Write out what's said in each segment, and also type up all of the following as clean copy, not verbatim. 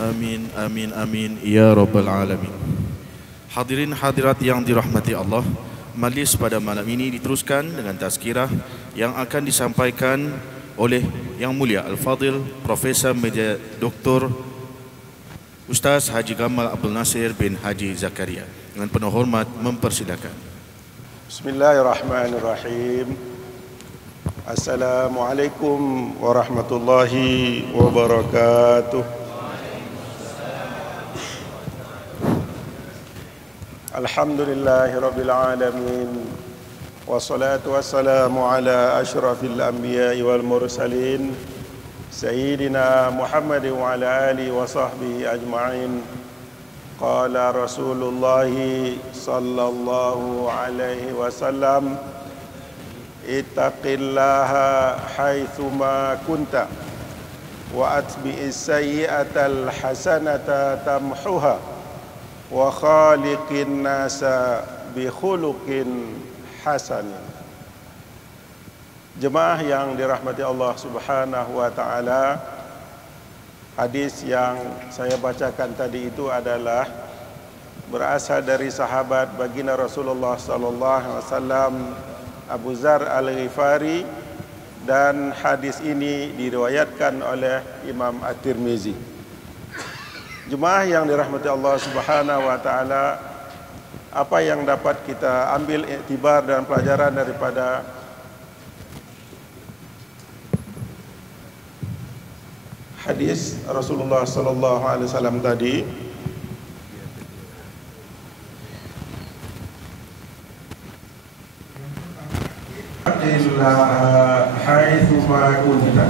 Amin, amin, amin, ya Rabbal Alamin. Hadirin hadirat yang dirahmati Allah, majlis pada malam ini diteruskan dengan tazkirah yang akan disampaikan oleh Yang Mulia Al-Fadil Profesor Meja Dr. Ustaz Haji Gamal Abdul Nasir bin Haji Zakaria. Dengan penuh hormat mempersilakan. Bismillahirrahmanirrahim. Assalamualaikum warahmatullahi wabarakatuh. Alhamdulillahi rabbil alamin. Wassalatu wassalamu ala ashrafil anbiya'i wal mursalin Sayyidina Muhammadin wa ala alihi wa sahbihi ajma'in. Qala Rasulullah sallallahu alaihi wasallam, ittaqillaha haitsuma kunta wa atbi'is sayyi'atal hasanata tamhuha wa khaliqin nasa bi khuluqin hasanin. Jemaah yang dirahmati Allah Subhanahu wa taala, hadis yang saya bacakan tadi itu adalah berasal dari sahabat baginda Rasulullah sallallahu alaihi wasallam Abu Dzar Al-Ghifari, dan hadis ini diriwayatkan oleh Imam At-Tirmizi. Jemaah yang dirahmati Allah Subhanahu wa taala, apa yang dapat kita ambil iktibar dan pelajaran daripada hadis Rasulullah sallallahu alaihi wasallam tadi? Haitsuma kunta,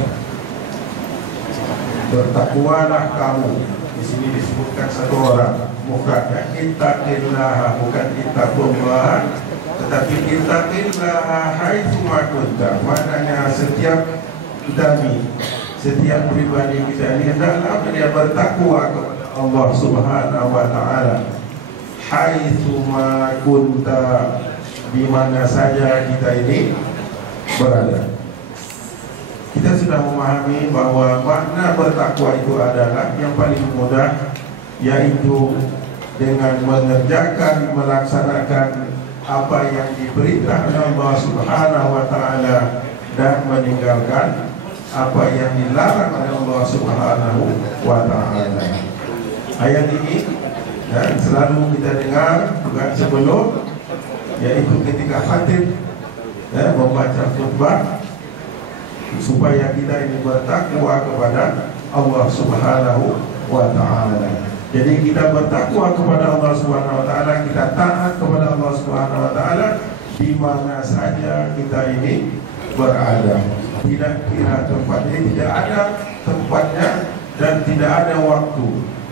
bertakwalah kamu. Di sini disebutkan satu orang, mufradnya ittaqillaha, bukan ittaqullah, tetapi ittaqillaha haitsuma kunta. Maknanya setiap kami, setiap pribadi kita ini hendaklah dia bertakwa kepada Allah Subhanahu wa taala. Haitsuma kunta, di mana saja kita ini berada. Kita sudah memahami bahwa makna bertakwa itu adalah yang paling mudah, yaitu dengan mengerjakan, melaksanakan apa yang diperintah oleh Allah Subhanahu wa taala dan meninggalkan apa yang dilarang oleh Allah Subhanahu wa taala. Ayat ini selalu kita dengar bukan sebelum, yaitu ketika khatib membaca khutbah, supaya kita ini bertakwa kepada Allah Subhanahu wa taala. Jadi kita bertakwa kepada Allah Subhanahu wa taala, kita taat kepada Allah Subhanahu wa taala di mana saja kita ini berada. Tidak kira tempatnya, tidak ada tempatnya dan tidak ada waktu.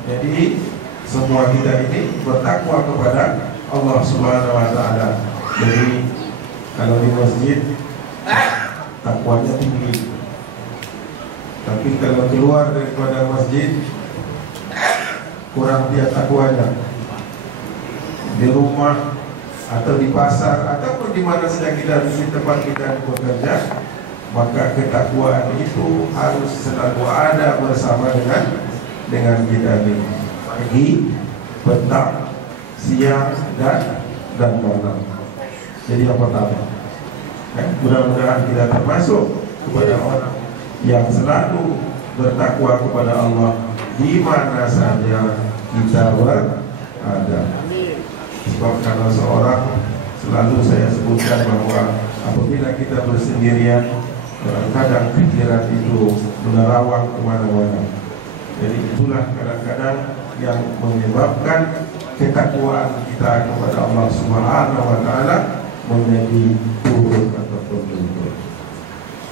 Jadi semua kita ini bertakwa kepada Allah Subhanahu wa taala. Jadi kalau di masjid takwanya tinggi, tapi kalau keluar daripada masjid kurang dia takwanya. Di rumah atau di pasar ataupun di mana saja kita di tempat kita bekerja, maka ketakwaan itu harus selalu ada bersama dengan kita ini, pagi, petang, siang dan malam. Jadi yang pertama, mudah-mudahan kita termasuk kepada orang yang selalu bertakwa kepada Allah di mana saja kita berada. Sebab kalau seorang, selalu saya sebutkan bahwa apabila kita bersendirian, kadang-kadang pikiran itu menerawang kemana-mana. Jadi itulah kadang-kadang yang menyebabkan ketakwaan kita kepada Allah Subhanahu wa taala menjadi turun ataupun turun.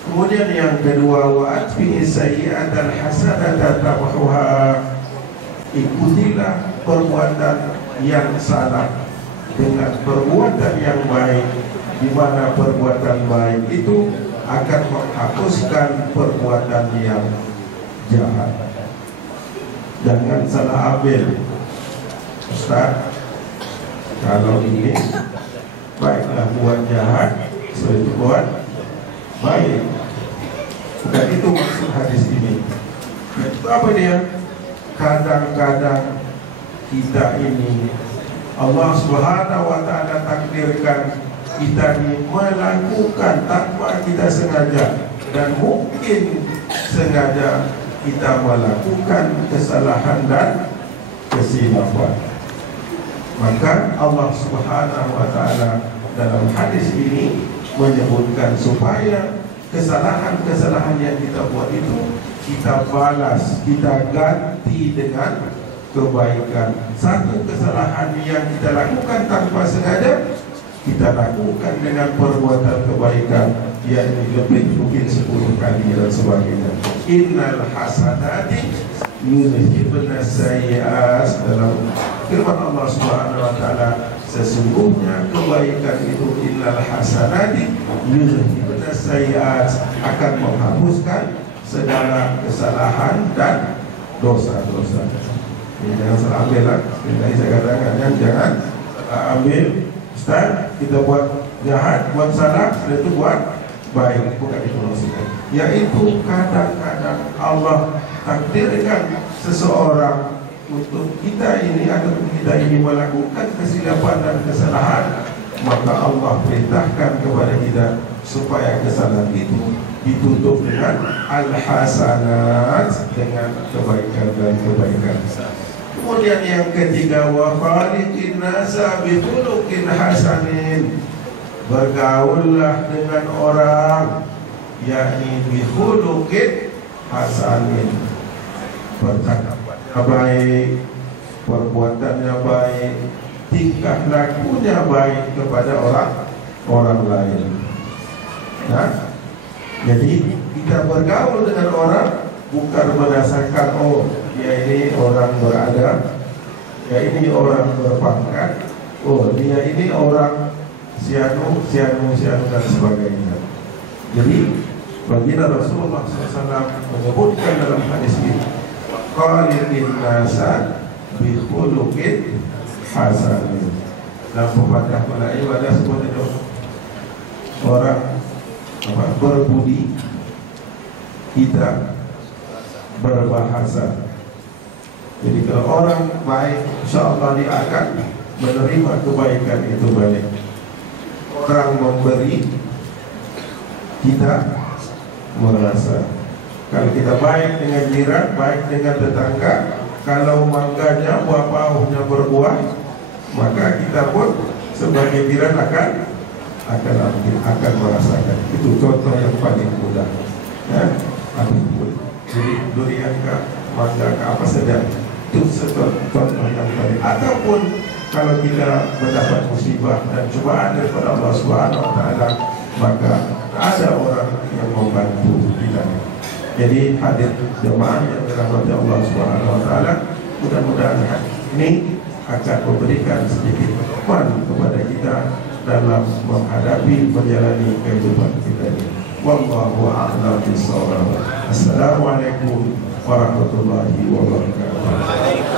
Kemudian yang kedua, wa atbi'is sayyi'atal hasanata tamhuha, ikutilah perbuatan yang salah dengan perbuatan yang baik, di mana perbuatan baik itu akan menghapuskan perbuatan yang jahat. Jangan salah ambil, Ustaz, kalau ini baiklah buat jahat, itu buat baik. Bukan itu maksud hadis ini. Itu apa dia? kadang-kadang kita ini Allah Subhanahu wa taala takdirkan kita ini melakukan tanpa kita sengaja, dan mungkin sengaja kita melakukan kesalahan dan kesilapan. Maka Allah Subhanahu wa taala dalam hadis ini menyebutkan supaya kesalahan-kesalahan yang kita buat itu kita balas, kita ganti dengan kebaikan. Satu kesalahan yang kita lakukan tanpa sengaja, kita lakukan dengan perbuatan kebaikan, yakni lebih mungkin 10 kali dan sebagainya. Innal hasanati yudhibna sayyi'at, dalam firman Allah Subhanahu wa taala, sesungguhnya kebaikan itu innal hasanati yudhibna sayyi'at, akan menghapuskan segala kesalahan dan dosa-dosa. Jangan salah ambil lah. Jadi saya katakan jangan ambil, Ustaz, kita buat jahat, buat salah, setelah itu buat baik. Bukan itu maksudnya. Yaitu kadang-kadang Allah takdirkan seseorang untuk kita ini atau kita ini melakukan kesilapan dan kesalahan, maka Allah perintahkan kepada kita supaya kesalahan itu ditutup dengan al-hasanat, dengan kebaikan dan kebaikan. Kemudian yang ketiga, wa khaliqin nasa bi khuluqin hasanin, bergaullah dengan orang, yakni bi khuluqin hasanin, percakapannya baik, perbuatannya baik, tingkah lakunya baik kepada orang lain. Nah, jadi kita bergaul dengan orang bukan berdasarkan dia ini orang beradab, dia ini orang berpangkat, dia ini orang sianu dan sebagainya. Jadi baginda Rasulullah SAW menyebutkan dalam hadis ini, khaliqin nasa bi khuluqin hasanin. Dalam pepatah Melayu ada sebuah orang berbudi, kita berbahasa. Jadi kalau orang baik, insyaAllah dia akan menerima kebaikan itu balik. Orang memberi, kita merasa. Kalau kita baik dengan jiran, baik dengan tetangga, kalau mangganya, buah pahunya berbuah, maka kita pun sebagai jiran akan merasakan. Itu contoh yang paling mudah. Ya, jadi durian ke mangga ke apa saja, itu contoh yang paling. Ataupun kalau kita mendapat musibah dan cobaan daripada Allah Subhanahu wa taala, maka ada orang yang membantu kita. Jadi hadir jemaah yang dirahmati Allah Subhanahu wa taala, mudah-mudahan ini akan memberikan sedikit manfaat kepada kita dalam menghadapi menjalani kehidupan kita ini. Wallahu a'lam bishawab. Assalamualaikum warahmatullahi wabarakatuh.